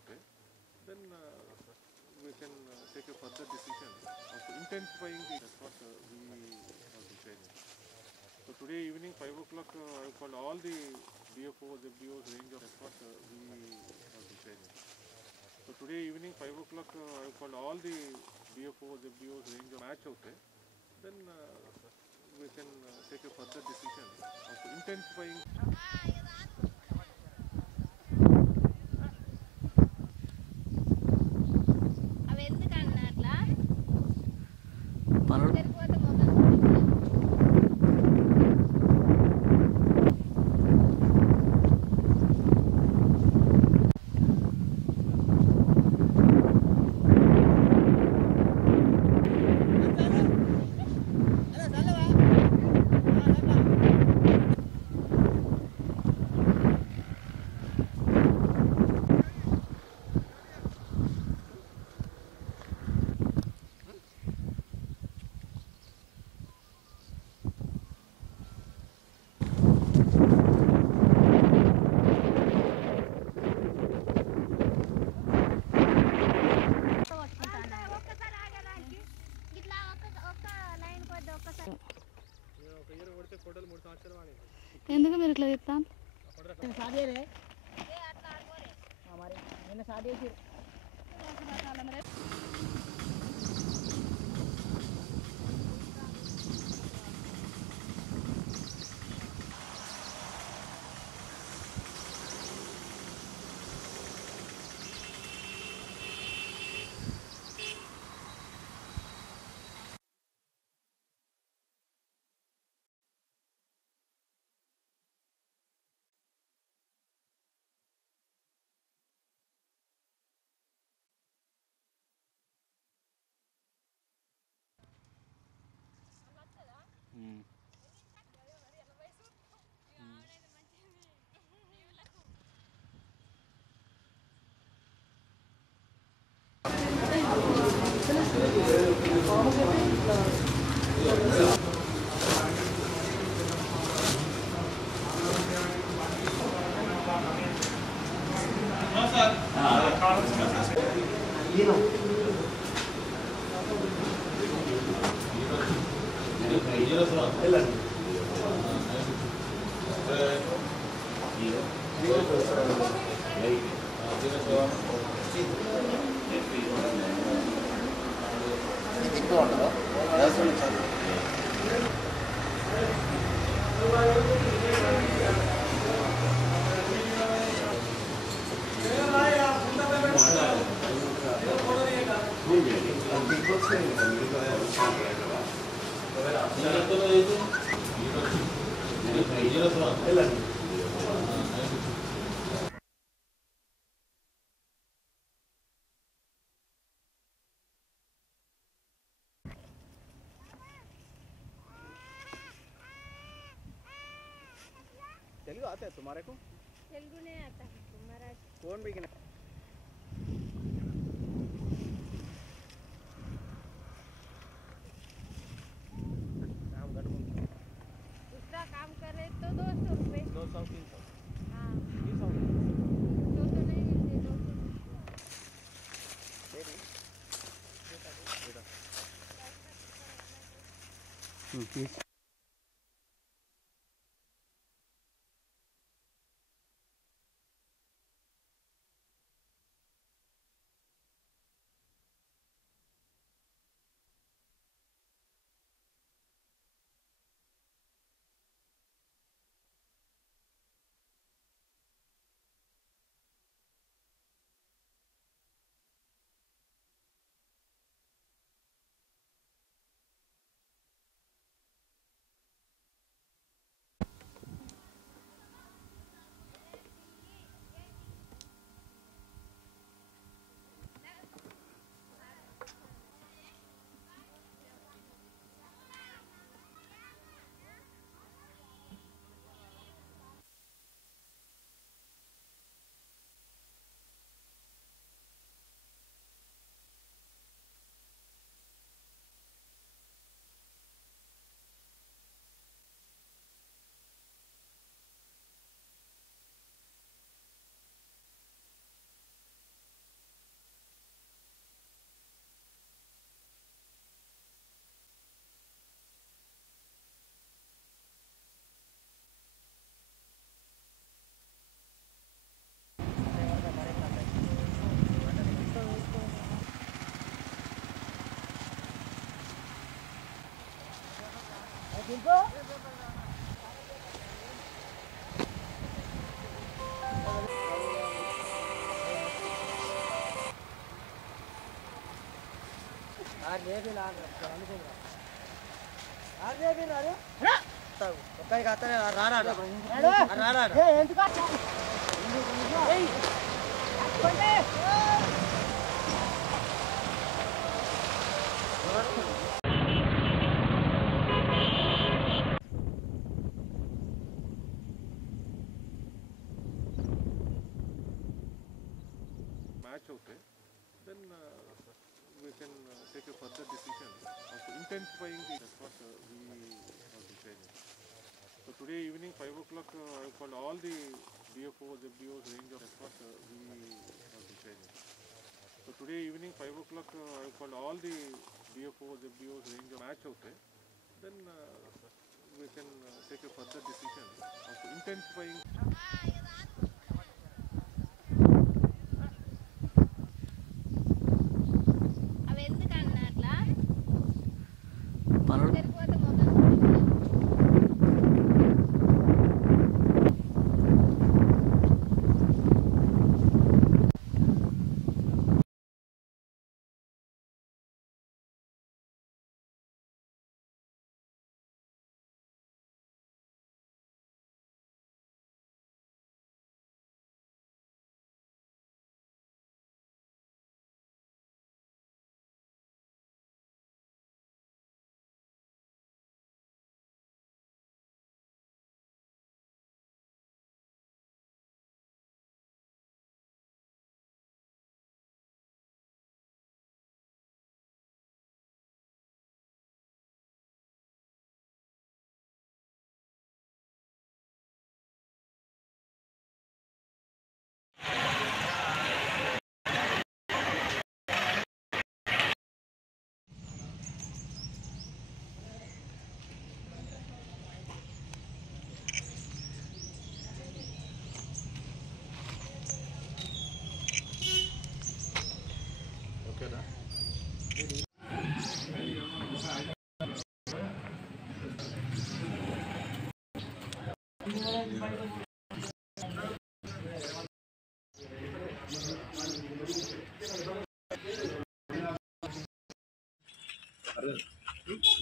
అవుతాయి, then we can take a further decision of intensifying the what we have decided. So today evening 5 o'clock I have called all the DFOs, FDOs, range of what we have decided. So today evening 5 o'clock I have called all the DFOs, FDOs, range of match out there, then we can take a further decision of intensifying. ఎందుకు మీరు ఇట్లా చెప్తాను तेलुगु आता है तुम्हारे को? तेलुगु नहीं आता है तुम्हारा कौन भी क्या दूसरा काम करे तो 200 रुपये 200 300 हाँ 300 200 नहीं मिलते 200 match okay, then we can take a further decision of intensifying the, that's what we are deciding. So today evening 5 o'clock I called all the DFOs, FDOs, range of, that's what we are deciding. So today evening 5 o'clock I called all the DFOs, FDOs, range of match okay, then we can take a further decision of intensifying. అవి ఎందుకన్నా అట్లా పనులు సరిపోతే మొదలు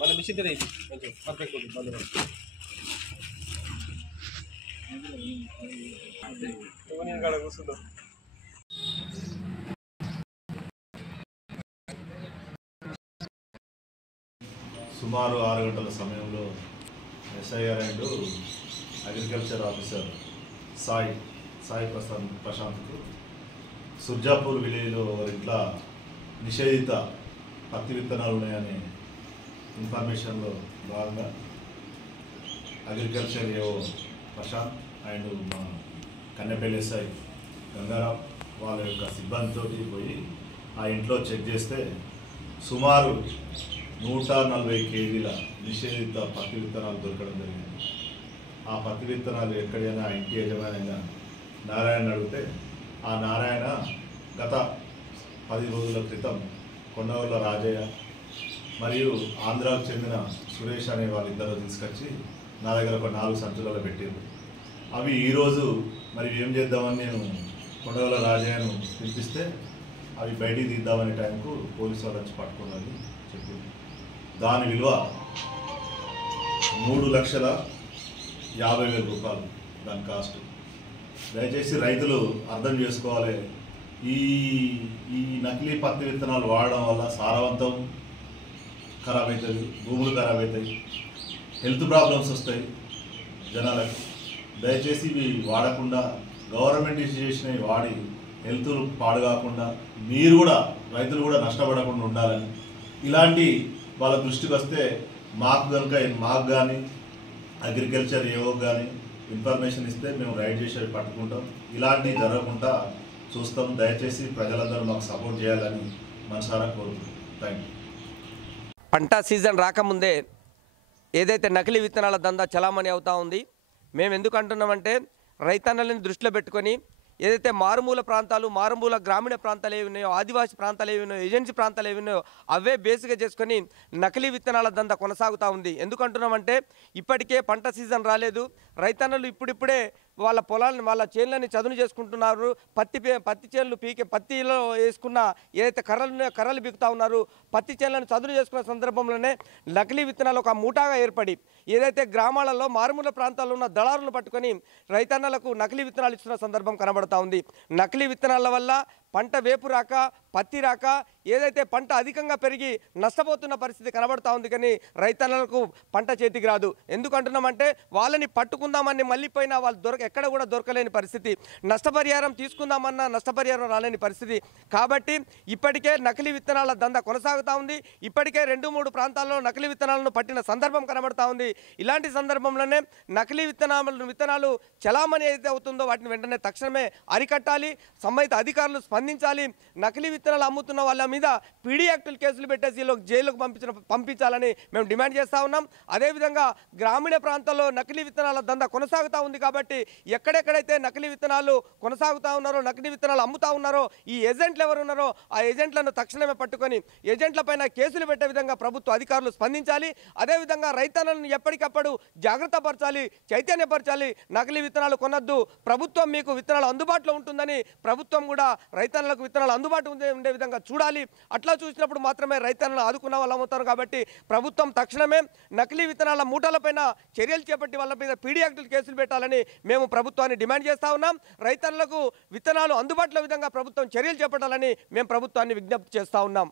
వాళ్ళ machine కదా ఇది కొంచెం పర్ఫెక్ట్ ఉంది నేను కాడ కూర్చుంటాను. సుమారు 6 గంటల సమయంలో SI and agriculture officer Sai ప్రశాంత్కు సుర్జాపూర్ విలేజ్లో ఇంట్లో నిషేధిత పత్తి విత్తనాలు ఉన్నాయనే ఇన్ఫర్మేషన్లో భాగంగా అగ్రికల్చర్ ఏవో ప్రశాంత్ అండ్ మా కన్నెపల్లి ఎస్ఐ గంగారాం వాళ్ళ యొక్క సిబ్బందితో పోయి ఆ ఇంట్లో చెక్ చేస్తే సుమారు 140 కేజీల నిషేధిత పత్తి విత్తనాలు దొరకడం జరిగింది. ఆ పత్తి విత్తనాలు ఎక్కడైనా ఇంటి యజమానిగా నారాయణ అడిగితే ఆ నారాయణ గత 10 రోజుల క్రితం కొండవల్ల రాజయ్య మరియు ఆంధ్రాకు చెందిన సురేష్ అనే వాళ్ళిద్దరూ తీసుకొచ్చి నా దగ్గర ఒక 4 సంచులలో పెట్టారు. అవి ఈరోజు మరి ఏం చేద్దామని నేను కొండవల్ల రాజయ్యను పిలిపిస్తే అవి బయటికి తీద్దామనే టైంకు పోలీసు వాళ్ళు వచ్చి పట్టుకున్నది చెప్పింది. దాని విలువ 3,50,000 రూపాయలు దాని కాస్ట్. దయచేసి రైతులు అర్థం చేసుకోవాలి. ఈ నకిలీ పత్తి విత్తనాలు వాడడం వల్ల సారవంతం ఖరాబ్ అవుతుంది, భూములు ఖరాబ్ అవుతాయి, హెల్త్ ప్రాబ్లమ్స్ వస్తాయి జనాలకు. దయచేసి ఇవి వాడకుండా గవర్నమెంట్ ఇష్యూ చేసినవి వాడి హెల్త్ పాడు కాకుండా మీరు కూడా రైతులు కూడా నష్టపడకుండా ఉండాలని ఇలాంటి వాళ్ళ దృష్టికి వస్తే మాకు కానీ అగ్రికల్చర్ ఏవో కానీ ఇన్ఫర్మేషన్ ఇస్తే మేము రైడ్ చేసి పట్టుకుంటాం. ఇలాంటివి జరగకుండా చూస్తాం. దయచేసి ప్రజలందరూ మాకు సపోర్ట్ చేయాలని మనసారా కోరుకుంటాం. Thank you. పంట సీజన్ రాకముందే ఏదైతే నకిలీ విత్తనాల దందా చలామణి అవుతూ ఉంది, మేము ఎందుకు అంటున్నామంటే రైతన్నలను దృష్టిలో పెట్టుకొని ఏదైతే మారుమూల ప్రాంతాలు మారుమూల గ్రామీణ ప్రాంతాలు ఏవి ఉన్నాయో ఆదివాసీ ప్రాంతాలు ఏవి ఉన్నాయో ఏజెన్సీ ప్రాంతాలు ఏవి ఉన్నాయో అవే బేస్గా చేసుకొని నకిలీ విత్తనాల దందా కొనసాగుతూ ఉంది. ఎందుకంటున్నామంటే ఇప్పటికే పంట సీజన్ రాలేదు, రైతన్నలు ఇప్పుడిప్పుడే వాళ్ళ పొలాలను వాళ్ళ చేనులని చదును చేసుకుంటున్నారు. పత్తి చేనులు పత్తిలో వేసుకున్న ఏదైతే కర్రలు బీకుతా ఉన్నారు, పత్తి చేనులను చదును చేసుకున్న సందర్భంలోనే నకిలీ విత్తనాలు ఒక మూటాగా ఏర్పడి ఏదైతే గ్రామాలలో మారుమూల ప్రాంతాల్లో ఉన్న దళారులను పట్టుకొని రైతన్నలకు నకిలీ విత్తనాలు ఇస్తున్న సందర్భం కనబడతా ఉంది. నకిలీ విత్తనాల వల్ల పంట వేపు రాక పత్తి రాక ఏదైతే పంట అధికంగా పెరిగి నష్టపోతున్న పరిస్థితి కనబడతా ఉంది. కానీ రైతన్నలకు పంట చేతికి రాదు. ఎందుకంటున్నామంటే వాళ్ళని పట్టుకుందామని మళ్ళీపోయినా వాళ్ళు ఎక్కడ కూడా దొరకలేని పరిస్థితి, నష్టపరిహారం తీసుకుందామన్నా నష్టపరిహారం రాలేని పరిస్థితి. కాబట్టి ఇప్పటికే నకిలీ విత్తనాల దందా కొనసాగుతూ ఉంది. ఇప్పటికే 2-3 ప్రాంతాల్లో నకిలీ విత్తనాలను పట్టిన సందర్భం కనబడతా ఉంది. ఇలాంటి సందర్భంలోనే నకిలీ విత్తనాలు చలామణి ఏదైతే అవుతుందో వాటిని వెంటనే తక్షణమే అరికట్టాలి, సంబంధిత అధికారులు స్పందించాలి. నకిలీ విత్తనాలు అమ్ముతున్న వాళ్ళ మీద పీడీ యాక్టులు కేసులు పెట్టేసి జైలుకు పంపించాలని మేము డిమాండ్ చేస్తూ ఉన్నాం. అదేవిధంగా గ్రామీణ ప్రాంతాల్లో నకిలీ విత్తనాల దందా కొనసాగుతూ ఉంది. కాబట్టి ఎక్కడెక్కడైతే నకిలీ విత్తనాలు కొనసాగుతూ ఉన్నారో నకిలీ విత్తనాలు అమ్ముతూ ఉన్నారో ఈ ఏజెంట్లు ఎవరు ఉన్నారో ఆ ఏజెంట్లను తక్షణమే పట్టుకొని ఏజెంట్లపైన కేసులు పెట్టే విధంగా ప్రభుత్వ అధికారులు స్పందించాలి. అదేవిధంగా రైతన్నలను ఎప్పటికప్పుడు జాగ్రత్త పరచాలి, చైతన్యపరచాలి. నకిలీ విత్తనాలు కొనొద్దు, ప్రభుత్వం మీకు విత్తనాలు అందుబాటులో ఉంటుందని ప్రభుత్వం కూడా రైతన్నలకు విత్తనాలు అందుబాటు ఉండే విధంగా చూడాలి. అట్లా చూసినప్పుడు మాత్రమే రైతన్నలు ఆదుకున్న వాళ్ళు అవుతారు. కాబట్టి ప్రభుత్వం తక్షణమే నకిలీ విత్తనాల మూటలపైన చర్యలు చేపట్టి వాళ్ళ మీద పీడీ యాక్టులు కేసులు పెట్టాలని మేము ప్రభుత్వాన్ని డిమాండ్ చేస్తూ ఉన్నాం. రైతన్నలకు విత్తనాలు అందుబాటులో విధంగా ప్రభుత్వం చర్యలు చేపట్టాలని మేము ప్రభుత్వాన్ని విజ్ఞప్తి చేస్తూ ఉన్నాం.